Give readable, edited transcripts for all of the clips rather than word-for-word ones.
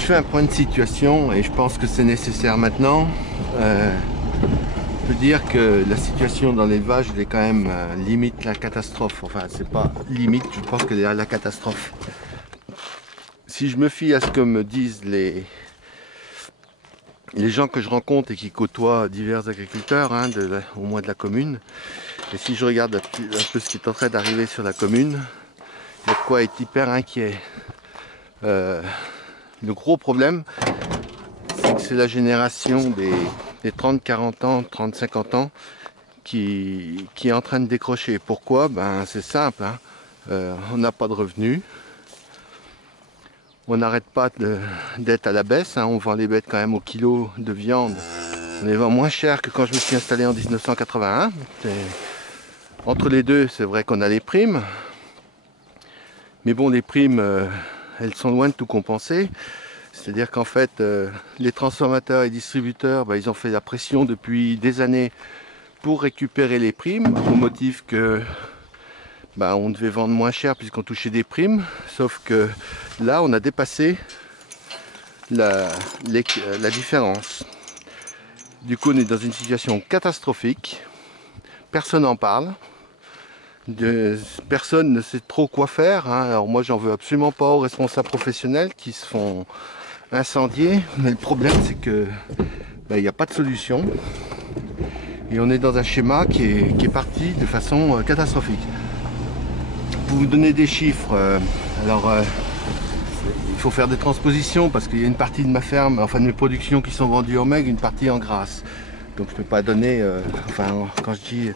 je fais un point de situation, et je pense que c'est nécessaire maintenant, je peux dire que la situation dans l'élevage elle est quand même limite la catastrophe. Enfin, c'est pas limite, je pense qu'elle est à la catastrophe. Si je me fie à ce que me disent les gens que je rencontre et qui côtoient divers agriculteurs, au moins de la commune, et si je regarde un peu ce qui est en train d'arriver sur la commune, il y a de quoi être hyper inquiet. Le gros problème, c'est que c'est la génération des 30, 40 ans, 30, 50 ans qui est en train de décrocher. Pourquoi? Ben, c'est simple, on n'a pas de revenus, on n'arrête pas d'être à la baisse, on vend les bêtes quand même au kilo de viande. On les vend moins cher que quand je me suis installé en 1981. Entre les deux, c'est vrai qu'on a les primes. Mais bon, les primes, elles sont loin de tout compenser. C'est-à-dire qu'en fait, les transformateurs et distributeurs, ils ont fait la pression depuis des années pour récupérer les primes, au motif que on devait vendre moins cher puisqu'on touchait des primes. Sauf que là, on a dépassé la différence. Du coup, on est dans une situation catastrophique. Personne n'en parle. Personne ne sait trop quoi faire. Alors moi, j'en veux absolument pas aux responsables professionnels qui se font incendier. Mais le problème, c'est que il n'y a pas de solution. Et on est dans un schéma qui est parti de façon catastrophique. Pour vous donner des chiffres, il faut faire des transpositions parce qu'il y a une partie de ma ferme, enfin de mes productions qui sont vendues en maigre, une partie en grasse. Donc je ne peux pas donner, quand je dis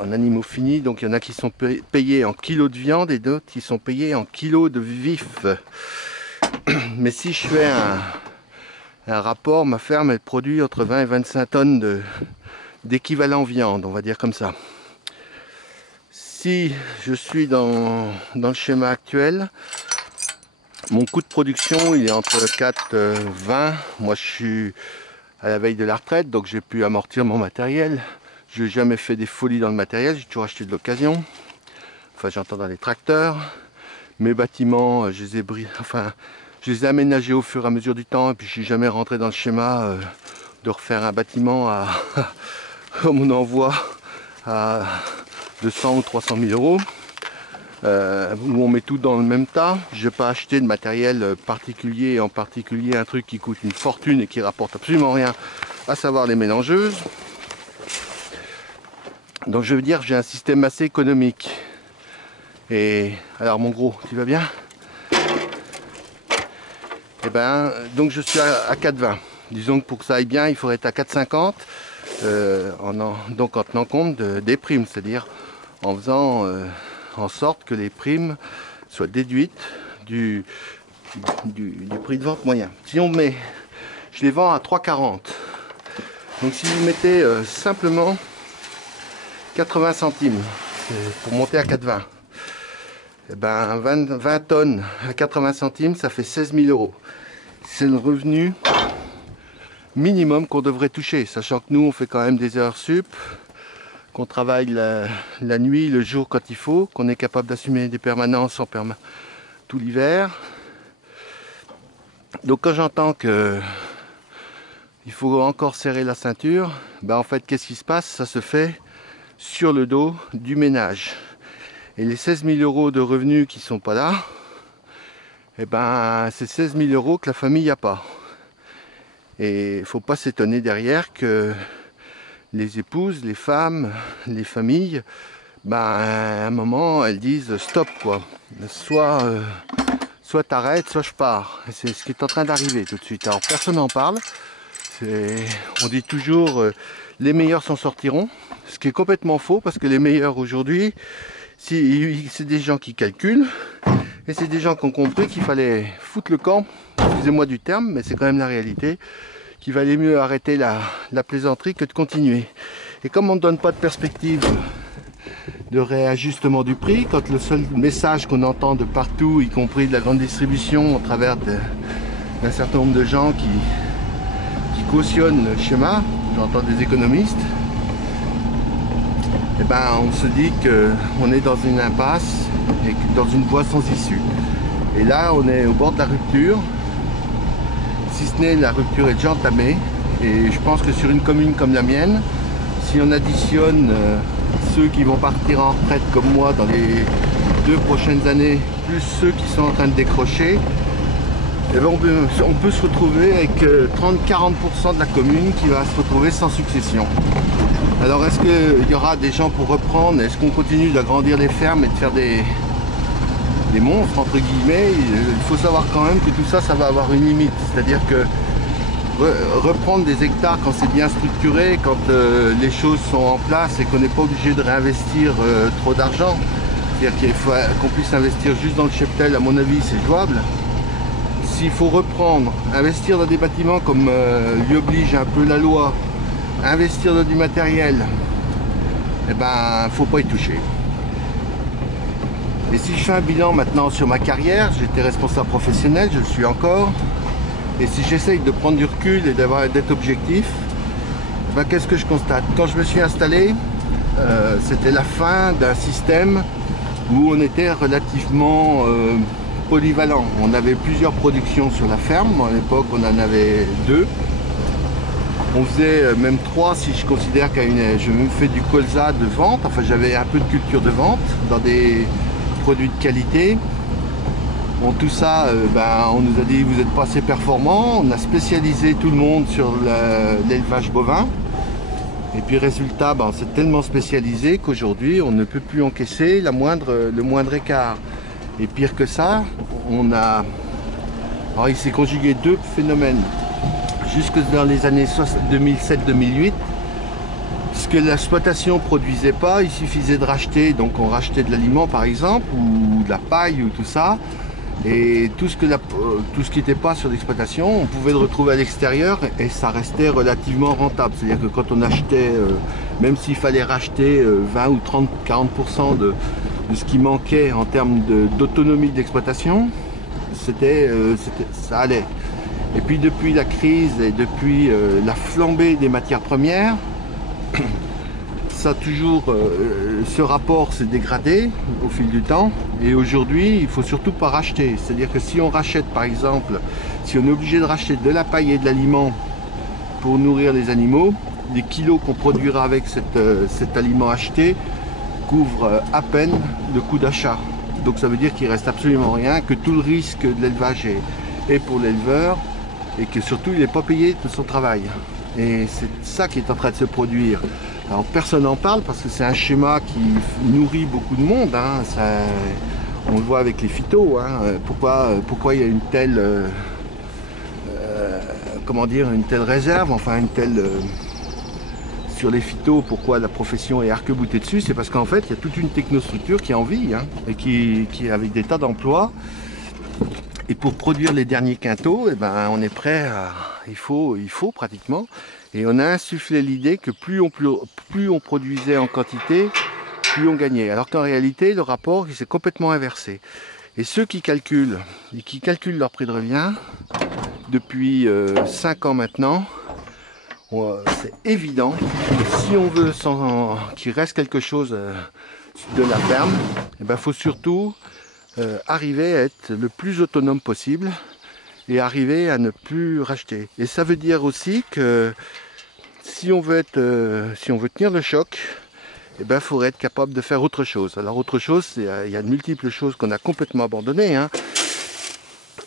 en animaux finis, donc il y en a qui sont payés en kilos de viande et d'autres qui sont payés en kilos de vif. Mais si je fais un rapport, ma ferme elle produit entre 20 et 25 tonnes d'équivalent viande, on va dire comme ça. Si je suis dans le schéma actuel, mon coût de production il est entre 4 et 20. Moi je suis à la veille de la retraite, donc j'ai pu amortir mon matériel. Je n'ai jamais fait des folies dans le matériel, j'ai toujours acheté de l'occasion. Enfin j'entends dans les tracteurs. Mes bâtiments, je les ai aménagés au fur et à mesure du temps, et puis je suis jamais rentré dans le schéma de refaire un bâtiment comme on envoie à 200 ou 300 000 euros, où on met tout dans le même tas. Je n'ai pas acheté de matériel particulier, en particulier un truc qui coûte une fortune et qui rapporte absolument rien, à savoir les mélangeuses. Donc je veux dire, j'ai un système assez économique. Et alors mon gros, tu vas bien? Donc je suis à 4,20. Disons que pour que ça aille bien, il faudrait être à 4,50. Donc en tenant compte des primes, c'est-à-dire en faisant en sorte que les primes soient déduites du prix de vente moyen. Si on met, je les vends à 3,40. Donc si vous mettez simplement 80 centimes pour monter à 4,20, 20 tonnes à 80 centimes, ça fait 16 000 euros. C'est le revenu minimum qu'on devrait toucher, sachant que nous on fait quand même des heures sup, qu'on travaille la nuit, le jour quand il faut, qu'on est capable d'assumer des permanences tout l'hiver. Donc quand j'entends que il faut encore serrer la ceinture, en fait qu'est-ce qui se passe? Ça se fait sur le dos du ménage. Et les 16 000 euros de revenus qui ne sont pas là, c'est 16 000 euros que la famille n'a pas. Et il ne faut pas s'étonner derrière que les épouses, les femmes, les familles, à un moment, elles disent stop, quoi. Soit t'arrêtes, soit je pars. Et c'est ce qui est en train d'arriver tout de suite. Alors personne n'en parle. On dit toujours les meilleurs s'en sortiront. Ce qui est complètement faux parce que les meilleurs aujourd'hui, c'est des gens qui calculent. Et c'est des gens qui ont compris qu'il fallait foutre le camp, excusez-moi du terme, mais c'est quand même la réalité, qu'il valait mieux arrêter la plaisanterie que de continuer. Et comme on ne donne pas de perspective de réajustement du prix, quand le seul message qu'on entend de partout, y compris de la grande distribution, au travers d'un certain nombre de gens qui cautionnent le schéma, j'entends des économistes, on se dit qu'on est dans une impasse et dans une voie sans issue. Et là, on est au bord de la rupture. si ce n'est la rupture est déjà entamée. Et je pense que sur une commune comme la mienne, si on additionne ceux qui vont partir en retraite comme moi dans les 2 prochaines années, plus ceux qui sont en train de décrocher, eh ben on peut se retrouver avec 30-40% de la commune qui va se retrouver sans succession. Alors est-ce qu'il y aura des gens pour reprendre? Est-ce qu'on continue d'agrandir les fermes et de faire des monstres entre guillemets? Il faut savoir quand même que tout ça, ça va avoir une limite. C'est-à-dire que reprendre des hectares quand c'est bien structuré, quand les choses sont en place et qu'on n'est pas obligé de réinvestir trop d'argent, c'est-à-dire qu'il faut qu'on puisse investir juste dans le cheptel, à mon avis c'est jouable. S'il faut reprendre, investir dans des bâtiments comme lui oblige un peu la loi, investir dans du matériel, eh ben faut pas y toucher. Et si je fais un bilan maintenant sur ma carrière, j'étais responsable professionnel, je le suis encore. Et si j'essaye de prendre du recul et d'être objectif, ben, qu'est-ce que je constate? Quand je me suis installé, c'était la fin d'un système où on était relativement polyvalent. On avait plusieurs productions sur la ferme. À l'époque, on en avait 2. On faisait même 3 si je considère qu'à je me fais du colza de vente. Enfin, j'avais un peu de culture de vente dans des produits de qualité. Bon, tout ça, on nous a dit vous n'êtes pas assez performant. On a spécialisé tout le monde sur l'élevage bovin. Et puis résultat, on s'est tellement spécialisé qu'aujourd'hui on ne peut plus encaisser le moindre écart. Et pire que ça, alors il s'est conjugué 2 phénomènes. Jusque dans les années 2007-2008, ce que l'exploitation ne produisait pas, il suffisait de racheter. Donc on rachetait de l'aliment par exemple, ou de la paille ou tout ça. Et tout ce qui n'était pas sur l'exploitation, on pouvait le retrouver à l'extérieur et ça restait relativement rentable. C'est-à-dire que quand on achetait, même s'il fallait racheter 20 ou 30-40% de ce qui manquait en termes d'autonomie d'exploitation, ça allait. Et puis depuis la crise et depuis la flambée des matières premières, ça a toujours, ce rapport s'est dégradé au fil du temps. Et aujourd'hui, il ne faut surtout pas racheter. C'est-à-dire que si on rachète, par exemple, si on est obligé de racheter de la paille et de l'aliment pour nourrir les animaux, les kilos qu'on produira avec cet aliment acheté couvrent à peine le coût d'achat. Donc ça veut dire qu'il ne reste absolument rien, que tout le risque de l'élevage est pour l'éleveur et que surtout il n'est pas payé de son travail. Et c'est ça qui est en train de se produire. Alors personne n'en parle parce que c'est un schéma qui nourrit beaucoup de monde. On le voit avec les phytos. Pourquoi il y a une telle, une telle réserve, enfin une telle sur les phytos. Pourquoi la profession est arc-boutée dessus? C'est parce qu'en fait il y a toute une technostructure qui est en vie et qui est avec des tas d'emplois. Et pour produire les derniers quintaux, on est prêt à... Il faut pratiquement. Et on a insufflé l'idée que plus on produisait en quantité, plus on gagnait. Alors qu'en réalité, le rapport s'est complètement inversé. Et ceux qui calculent leur prix de revient, depuis 5 ans maintenant, c'est évident que si on veut qu'il reste quelque chose de la ferme, il faut surtout arriver à être le plus autonome possible et arriver à ne plus racheter. Et ça veut dire aussi que si on veut tenir le choc, il faudrait être capable de faire autre chose. Alors autre chose, il y a de multiples choses qu'on a complètement abandonnées.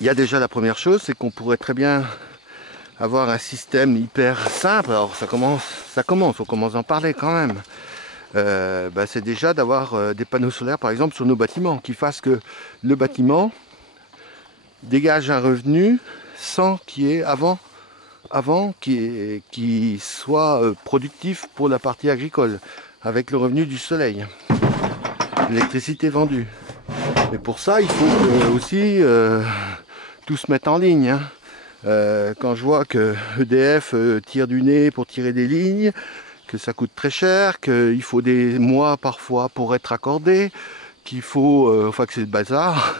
Il y a déjà la première chose, c'est qu'on pourrait très bien avoir un système hyper simple. Alors on commence à en parler quand même. C'est déjà d'avoir des panneaux solaires par exemple sur nos bâtiments qui fassent que le bâtiment dégage un revenu sans qu'il y ait qui soit productif pour la partie agricole avec le revenu du soleil, l'électricité vendue. Et pour ça il faut aussi tout se mettre en ligne. Quand je vois que EDF tire du nez pour tirer des lignes, que ça coûte très cher, qu'il faut des mois parfois pour être accordé, qu'il faut, que c'est le bazar,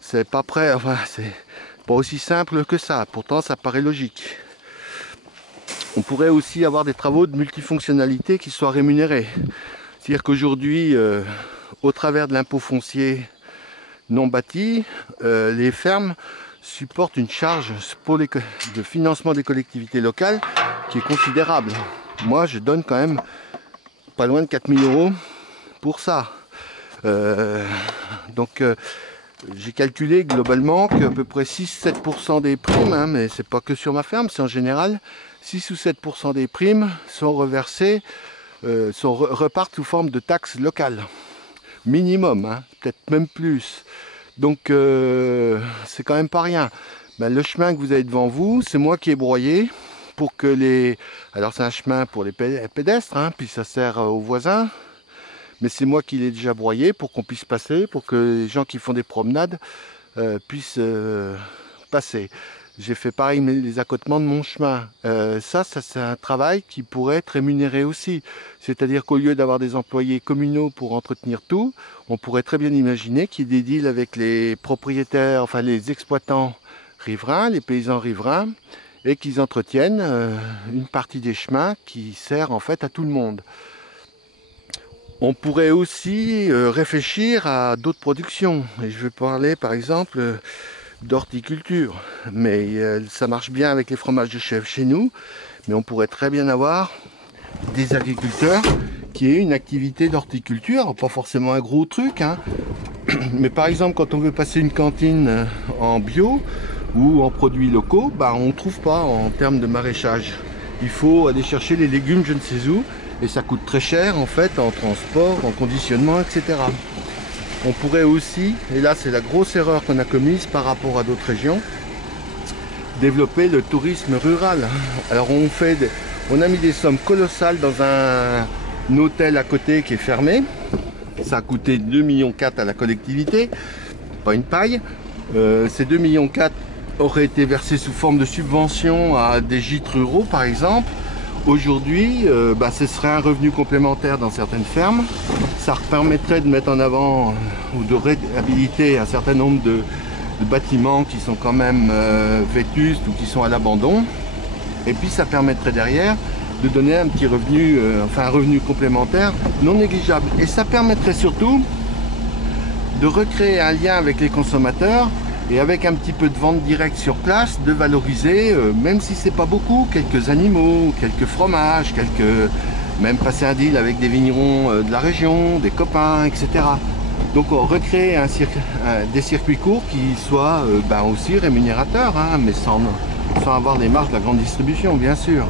c'est pas prêt, c'est pas aussi simple que ça, pourtant ça paraît logique. On pourrait aussi avoir des travaux de multifonctionnalité qui soient rémunérés. C'est-à-dire qu'aujourd'hui, au travers de l'impôt foncier non bâti, les fermes supporte une charge pour de financement des collectivités locales qui est considérable. Moi, je donne quand même pas loin de 4 000 € pour ça. Donc, j'ai calculé globalement qu'à peu près 6-7% des primes, hein, mais c'est pas que sur ma ferme, c'est en général, 6 ou 7% des primes sont reversées, repartent sous forme de taxes locales. Minimum, hein, peut-être même plus. Donc c'est quand même pas rien. Ben, le chemin que vous avez devant vous, c'est moi qui ai broyé pour que les... Alors c'est un chemin pour les pédestres, hein, puis ça sert aux voisins. Mais c'est moi qui l'ai déjà broyé pour qu'on puisse passer, pour que les gens qui font des promenades puissent passer. J'ai fait pareil les accotements de mon chemin. Ça c'est un travail qui pourrait être rémunéré aussi. C'est-à-dire qu'au lieu d'avoir des employés communaux pour entretenir tout, on pourrait très bien imaginer qu'il y ait des deals avec les propriétaires, enfin les exploitants riverains, les paysans riverains, et qu'ils entretiennent une partie des chemins qui sert en fait à tout le monde. On pourrait aussi réfléchir à d'autres productions. Et je vais parler par exemple d'horticulture. Mais ça marche bien avec les fromages de chèvre chez nous. Mais on pourrait très bien avoir des agriculteurs qui aient une activité d'horticulture. Pas forcément un gros truc, hein. Mais par exemple, quand on veut passer une cantine en bio ou en produits locaux, bah, on ne trouve pas en termes de maraîchage. Il faut aller chercher les légumes je ne sais où. Et ça coûte très cher en fait en transport, en conditionnement, etc. On pourrait aussi, et là c'est la grosse erreur qu'on a commise par rapport à d'autres régions, développer le tourisme rural. Alors on a mis des sommes colossales dans un hôtel à côté qui est fermé. Ça a coûté 2,4 millions à la collectivité, pas une paille. Ces 2,4 millions auraient été versés sous forme de subvention à des gîtes ruraux par exemple. Aujourd'hui, ce serait un revenu complémentaire dans certaines fermes. Ça permettrait de mettre en avant ou de réhabiliter un certain nombre de bâtiments qui sont quand même vétustes ou qui sont à l'abandon. Et puis ça permettrait derrière de donner un petit revenu, un revenu complémentaire non négligeable. Et ça permettrait surtout de recréer un lien avec les consommateurs et avec un petit peu de vente directe sur place, de valoriser, même si c'est pas beaucoup, quelques animaux, quelques fromages, même passer un deal avec des vignerons de la région, des copains, etc. Donc on recrée des circuits courts qui soient aussi rémunérateurs, hein, mais sans avoir les marges de la grande distribution, bien sûr.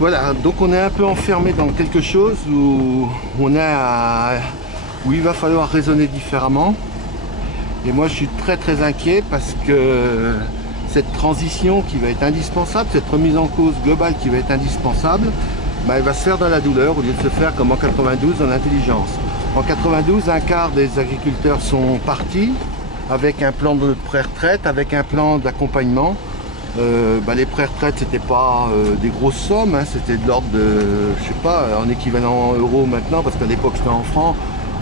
Voilà, donc on est un peu enfermé dans quelque chose où il va falloir raisonner différemment. Et moi je suis très inquiet parce que cette transition qui va être indispensable, cette remise en cause globale qui va être indispensable, elle va se faire dans la douleur au lieu de se faire comme en 92 dans l'intelligence. En 92, un quart des agriculteurs sont partis avec un plan de pré-retraite, avec un plan d'accompagnement. Les pré-retraites c'était pas des grosses sommes, hein, c'était de l'ordre de, je sais pas, en équivalent euro maintenant, parce qu'à l'époque c'était en francs.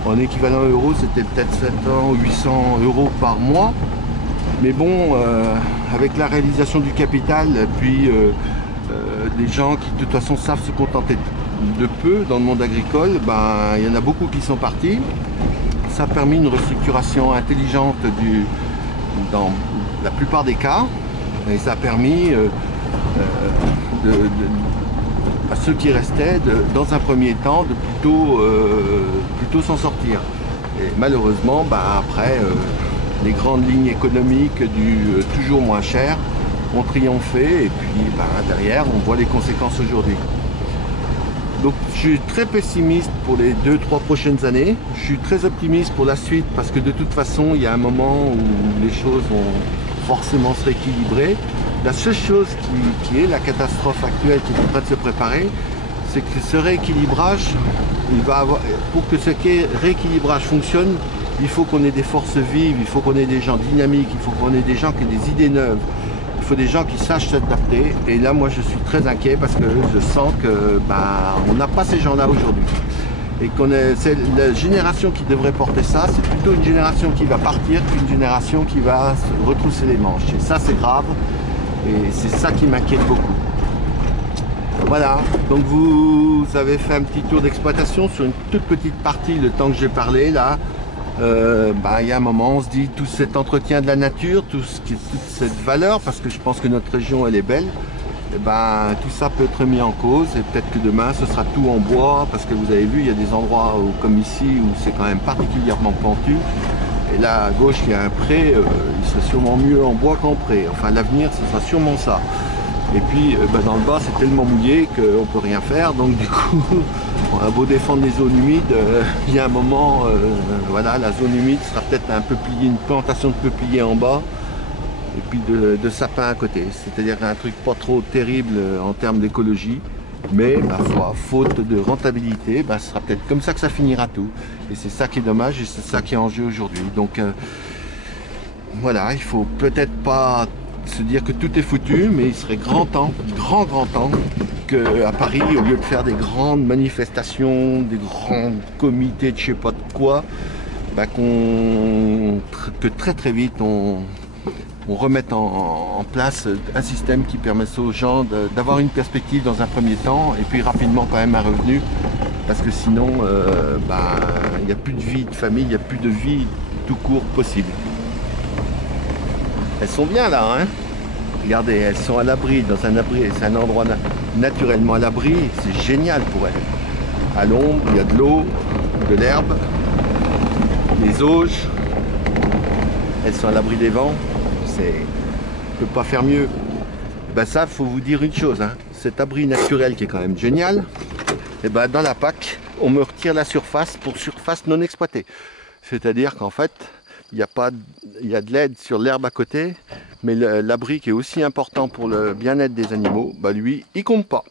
En équivalent euro, c'était peut-être 700 ou 800 € par mois. Mais bon, avec la réalisation du capital, puis des gens qui de toute façon savent se contenter de peu dans le monde agricole, il y en a beaucoup qui sont partis. Ça a permis une restructuration intelligente dans la plupart des cas. Et ça a permis à ceux qui restaient, dans un premier temps, de plutôt s'en sortir. Et malheureusement, après, les grandes lignes économiques du toujours moins cher ont triomphé, et puis derrière, on voit les conséquences aujourd'hui. Donc je suis très pessimiste pour les 2-3 prochaines années. Je suis très optimiste pour la suite, parce que de toute façon, il y a un moment où les choses vont forcément se rééquilibrer. La seule chose qui est la catastrophe actuelle qui est en train de se préparer, c'est que ce rééquilibrage, pour que ce rééquilibrage fonctionne, il faut qu'on ait des forces vives, il faut qu'on ait des gens dynamiques, il faut qu'on ait des gens qui aient des idées neuves, il faut des gens qui sachent s'adapter. Et là, moi, je suis très inquiet parce que je sens que on n'a pas ces gens-là aujourd'hui. Et c'est la génération qui devrait porter ça, c'est plutôt une génération qui va partir qu'une génération qui va se retrousser les manches. Et ça, c'est grave. Et c'est ça qui m'inquiète beaucoup. Voilà, donc vous avez fait un petit tour d'exploitation sur une toute petite partie, le temps que j'ai parlé là. il y a un moment, on se dit tout cet entretien de la nature, toute cette valeur, parce que je pense que notre région, elle est belle, et tout ça peut être mis en cause et peut-être que demain, ce sera tout en bois, parce que vous avez vu, il y a des endroits comme ici où c'est quand même particulièrement pentu. Et là, à gauche, il y a un pré, il serait sûrement mieux en bois qu'en pré. Enfin, l'avenir, ce sera sûrement ça. Et puis, dans le bas, c'est tellement mouillé qu'on ne peut rien faire. Donc, du coup, on a beau défendre les zones humides, il y a un moment, voilà, la zone humide sera peut-être un peuplier, une plantation de peupliers en bas, et puis de sapins à côté. C'est-à-dire un truc pas trop terrible en termes d'écologie, mais faute de rentabilité, ce sera peut-être comme ça que ça finira tout. Et c'est ça qui est dommage et c'est ça qui est en jeu aujourd'hui. Donc voilà, il faut peut-être pas se dire que tout est foutu, mais il serait grand temps, grand temps, qu'à Paris, au lieu de faire des grandes manifestations, des grands comités de je sais pas de quoi, que très vite on remette en place un système qui permette aux gens d'avoir une perspective dans un premier temps et puis rapidement quand même un revenu, parce que sinon il n'y a plus de vie de famille, il n'y a plus de vie tout court possible. Elles sont bien là, hein. Regardez, elles sont à l'abri, dans un abri, c'est un endroit naturellement à l'abri, c'est génial pour elles. À l'ombre, il y a de l'eau, de l'herbe, des auges, elles sont à l'abri des vents, on ne peut pas faire mieux. Ça, faut vous dire une chose, hein. Cet abri naturel qui est quand même génial, dans la PAC, on me retire la surface pour surface non exploitée. C'est-à-dire qu'en fait, il y a de l'aide sur l'herbe à côté, mais l'abri qui est aussi important pour le bien-être des animaux, lui, il compte pas.